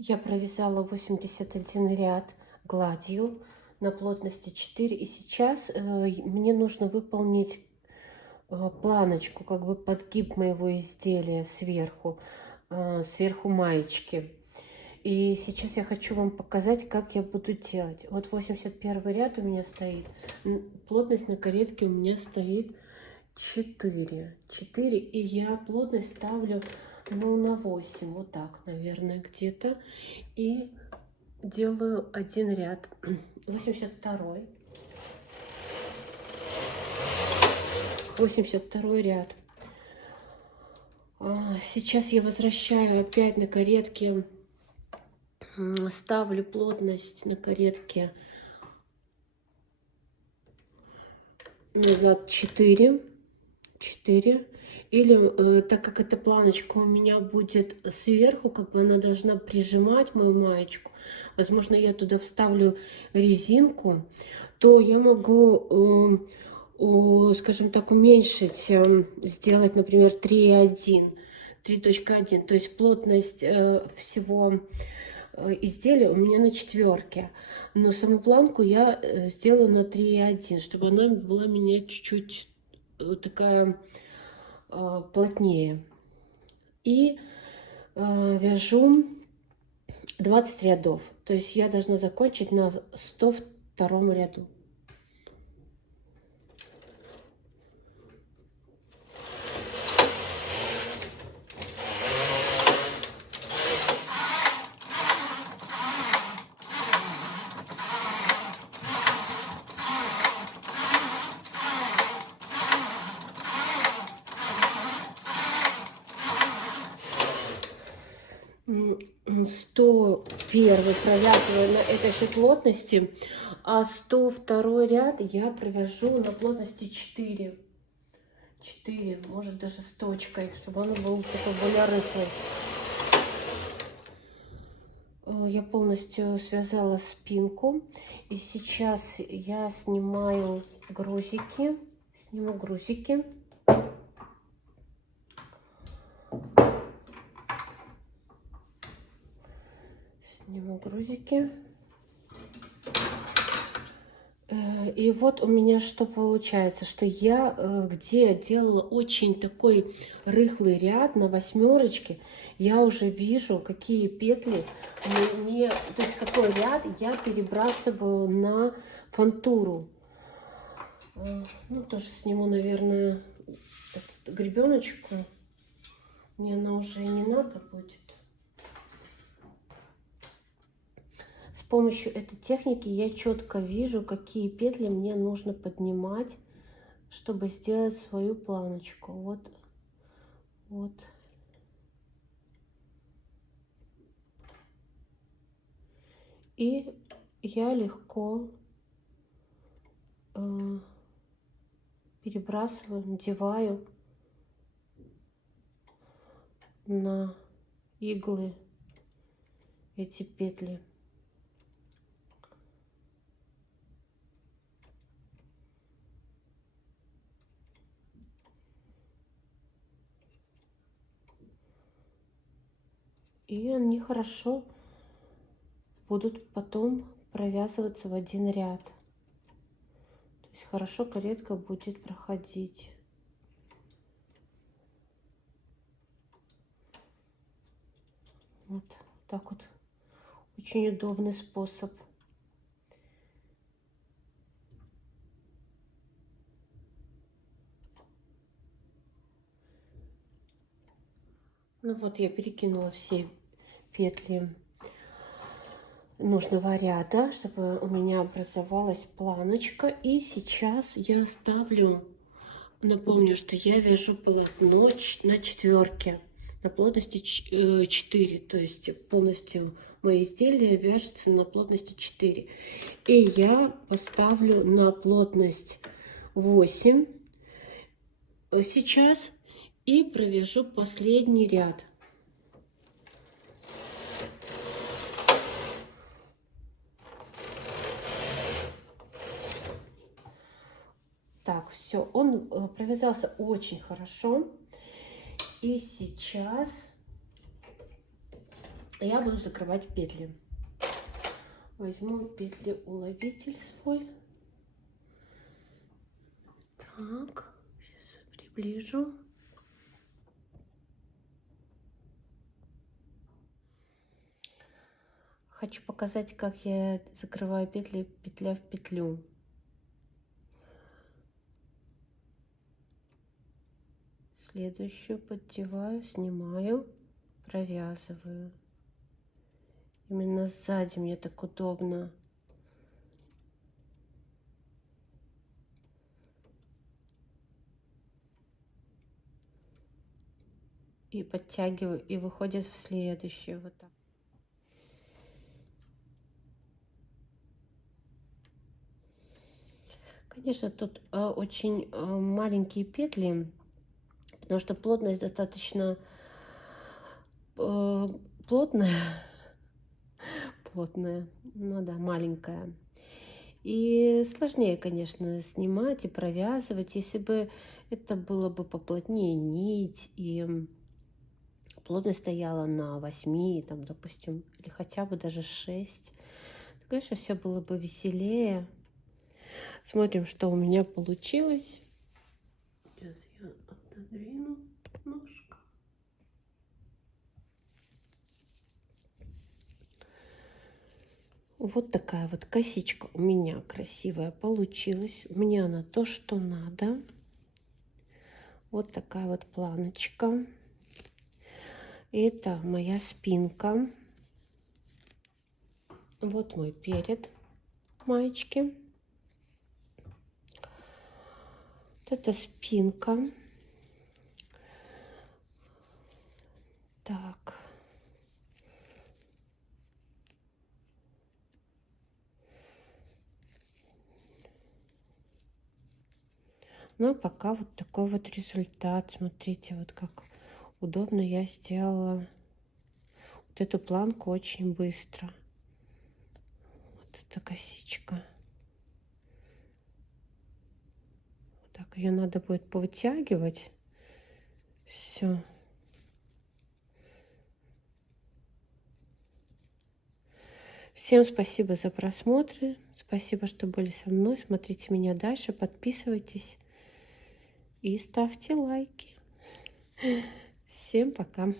Я провязала 81 ряд гладью на плотности 4, и сейчас мне нужно выполнить планочку, как бы подгиб моего изделия сверху, сверху маечки. И сейчас я хочу вам показать, как я буду делать. Вот 81 ряд у меня стоит, плотность на каретке у меня стоит 4, и я плотность ставлю, ну, на 8, вот так, наверное, где-то. И делаю один ряд. 82, 82 ряд. Сейчас я возвращаю опять на каретке, ставлю плотность на каретке назад 4, или так как эта планочка у меня будет сверху, как бы она должна прижимать мою маечку, возможно, я туда вставлю резинку, то я могу, скажем так, уменьшить, сделать, например, 3.1, то есть плотность всего изделия у меня на 4, но саму планку я сделаю на 3.1, чтобы она была у меня чуть-чуть такая плотнее. И вяжу 20 рядов, то есть я должна закончить на 102 ряду. М, 101 провязываю на этой же плотности, а 102 ряд я провяжу на плотности 4, может даже с точкой, чтобы он был такой более рыхлый. Я полностью связала спинку, и сейчас я снимаю грузики, сниму грузики. И вот у меня что получается, что я где делала очень такой рыхлый ряд на 8, я уже вижу, какие петли мне, то есть какой ряд я перебрасываю на фантуру. Ну, тоже сниму, наверное, гребеночку. Мне она уже не надо будет. С помощью этой техники я четко вижу, какие петли мне нужно поднимать, чтобы сделать свою планочку. Вот. И я легко перебрасываю, надеваю на иглы эти петли. И они хорошо будут потом провязываться в один ряд. То есть хорошо каретка будет проходить. Вот так вот. Очень удобный способ. Ну вот, я перекинула все петли нужного ряда, чтобы у меня образовалась планочка. И сейчас я ставлю, напомню, что я вяжу полотно на 4, на плотности 4, то есть полностью мое изделие вяжется на плотности 4. И я поставлю на плотность 8 сейчас и провяжу последний ряд. Так, все, он провязался очень хорошо. И сейчас Я буду закрывать петли. Возьму петли-уловитель свой. Так, сейчас приближу. Хочу показать, как я закрываю петли петля в петлю. Следующую поддеваю, снимаю, провязываю. Именно сзади мне так удобно. И подтягиваю, и выходит в следующую вот так. Конечно, тут очень маленькие петли, потому что плотность достаточно плотная, ну да, маленькая. И сложнее, конечно, снимать и провязывать. Если бы это было бы поплотнее нить и плотность стояла на 8, там, допустим, или хотя бы даже 6, то, конечно, все было бы веселее. Смотрим, что у меня получилось. Сейчас я отодвину ножку. Вот такая вот косичка у меня красивая получилась. Мне она то, что надо. Вот такая вот планочка. Это моя спинка. Вот мой перед маечки. Вот это спинка. Так. Ну, а пока вот такой вот результат. Смотрите, вот как удобно я сделала вот эту планку очень быстро. Вот эта косичка. Вот так ее надо будет повытягивать. Все. Всем спасибо за просмотры. Спасибо, что были со мной. Смотрите меня дальше. Подписывайтесь. И ставьте лайки. Всем пока.